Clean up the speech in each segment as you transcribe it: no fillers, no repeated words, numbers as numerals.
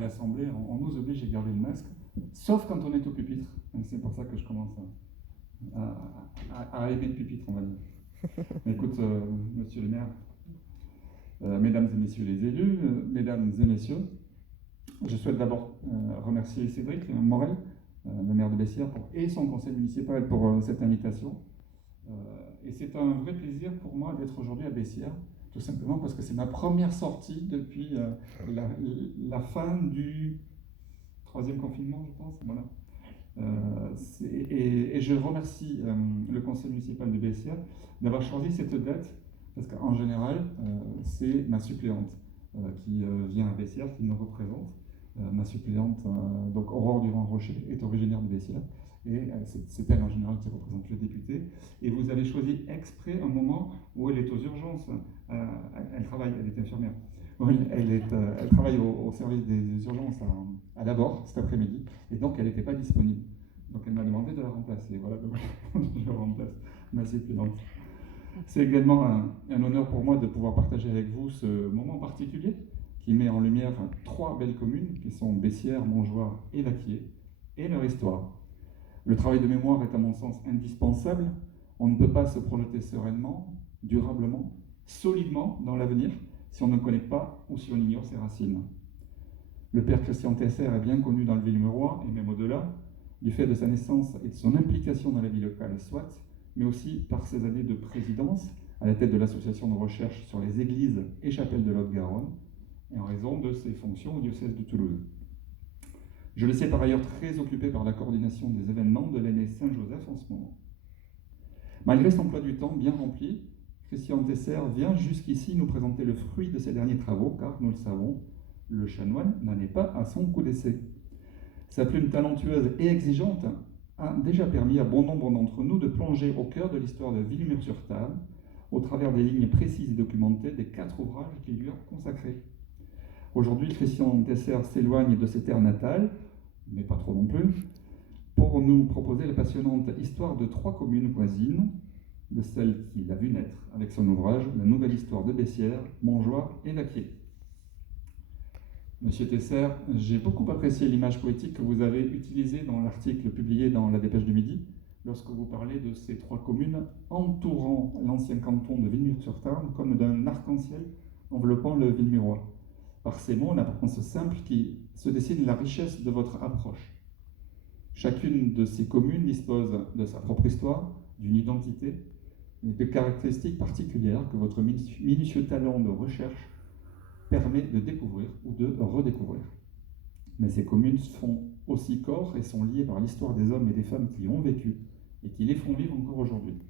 l'Assemblée, on nous oblige à garder le masque, sauf quand on est au pupitre. Et c'est pour ça que je commence à aimer le pupitre, on va dire. Écoute, monsieur le maire, mesdames et messieurs les élus, mesdames et messieurs, je souhaite d'abord remercier Cédric Morel, le maire de Bessières, et son conseil municipal pour cette invitation. Et c'est un vrai plaisir pour moi d'être aujourd'hui à Bessières, tout simplement parce que c'est ma première sortie depuis la fin du 3e confinement, je pense. Voilà. Et je remercie le conseil municipal de Bessières d'avoir choisi cette date, parce qu'en général, c'est ma suppléante qui vient à Bessières, qui nous représente. Ma suppléante, donc Aurore Durand-Rocher, est originaire de Bessières, et c'est elle en général qui représente le député. Et vous avez choisi exprès un moment où elle est aux urgences. Elle travaille, elle est infirmière. Oui, elle travaille au service des urgences à Laborde cet après-midi, et donc elle n'était pas disponible. Donc elle m'a demandé de la remplacer. Voilà, donc je remplace ma suppléante. C'est également un honneur pour moi de pouvoir partager avec vous ce moment particulier qui met en lumière 3 belles communes qui sont Bessières, Montjoie et Vaquier, et leur histoire. Le travail de mémoire est à mon sens indispensable. On ne peut pas se projeter sereinement, durablement, solidement dans l'avenir si on ne connaît pas ou si on ignore ses racines. Le père Christian Tesser est bien connu dans le Villemurois, et même au-delà, du fait de sa naissance et de son implication dans la vie locale, soit, mais aussi par ses années de présidence à la tête de l'association de recherche sur les églises et chapelles de Lot-Garonne, et en raison de ses fonctions au diocèse de Toulouse. Je le sais par ailleurs très occupé par la coordination des événements de l'année Saint-Joseph en ce moment. Malgré son emploi du temps bien rempli, Christian Tesser vient jusqu'ici nous présenter le fruit de ses derniers travaux, car, nous le savons, le chanoine n'en est pas à son coup d'essai. Sa plume talentueuse et exigeante a déjà permis à bon nombre d'entre nous de plonger au cœur de l'histoire de Villemur-sur-Tarn, au travers des lignes précises et documentées des 4 ouvrages qu'il lui a consacrés. Aujourd'hui, Christian Tesser s'éloigne de ses terres natales, mais pas trop non plus, pour nous proposer la passionnante histoire de 3 communes voisines, de celle qu'il a vu naître avec son ouvrage « La nouvelle histoire de Bessières, Montjoie et Vaquier ». Monsieur Tesser, j'ai beaucoup apprécié l'image poétique que vous avez utilisée dans l'article publié dans la Dépêche du Midi, lorsque vous parlez de ces 3 communes entourant l'ancien canton de Villemur-sur-Tarn comme d'un arc-en-ciel enveloppant le Villemurois. Par ces mots, en apparence simple, qui se dessine la richesse de votre approche. Chacune de ces communes dispose de sa propre histoire, d'une identité et de caractéristiques particulières que votre minutieux talent de recherche permet de découvrir ou de redécouvrir. Mais ces communes font aussi corps et sont liées par l'histoire des hommes et des femmes qui y ont vécu et qui les font vivre encore aujourd'hui.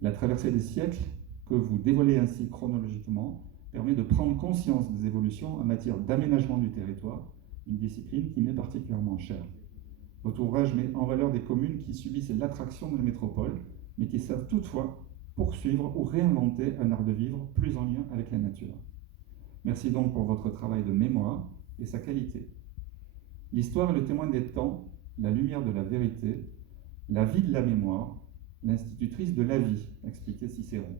La traversée des siècles, que vous dévoilez ainsi chronologiquement, permet de prendre conscience des évolutions en matière d'aménagement du territoire, une discipline qui m'est particulièrement chère. Votre ouvrage met en valeur des communes qui subissent l'attraction de la métropole, mais qui savent toutefois poursuivre ou réinventer un art de vivre plus en lien avec la nature. Merci donc pour votre travail de mémoire et sa qualité. L'histoire est le témoin des temps, la lumière de la vérité, la vie de la mémoire, l'institutrice de la vie, expliquait Cicéron.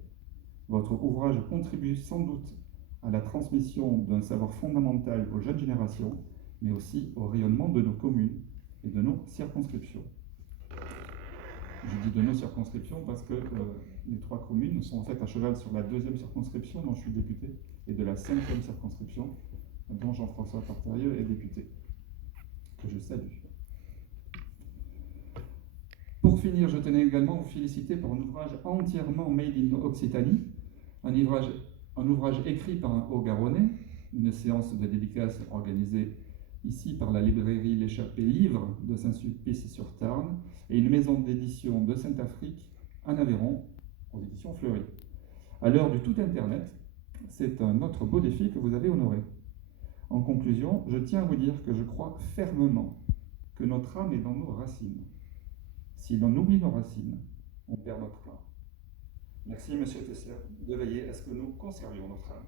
Votre ouvrage contribue sans doute à la transmission d'un savoir fondamental aux jeunes générations, mais aussi au rayonnement de nos communes et de nos circonscriptions. Je dis de nos circonscriptions parce que les 3 communes sont en fait à cheval sur la 2e circonscription dont je suis député et de la 5e circonscription dont Jean-François Partérieux est député, que je salue. Pour finir, je tenais également à vous féliciter pour un ouvrage entièrement made in Occitanie, un ouvrage écrit par un Haut-Garonnais, une séance de dédicace organisée ici par la librairie L'Échappée Livre de Saint-Sulpice-sur-Tarn et une maison d'édition de Saint-Afrique en Aveyron, aux éditions Fleury. À l'heure du tout Internet, c'est un autre beau défi que vous avez honoré. En conclusion, je tiens à vous dire que je crois fermement que notre âme est dans nos racines. Si l'on oublie nos racines, on perd notre âme. Merci, Monsieur Tesser, de veiller à ce que nous conservions notre âme.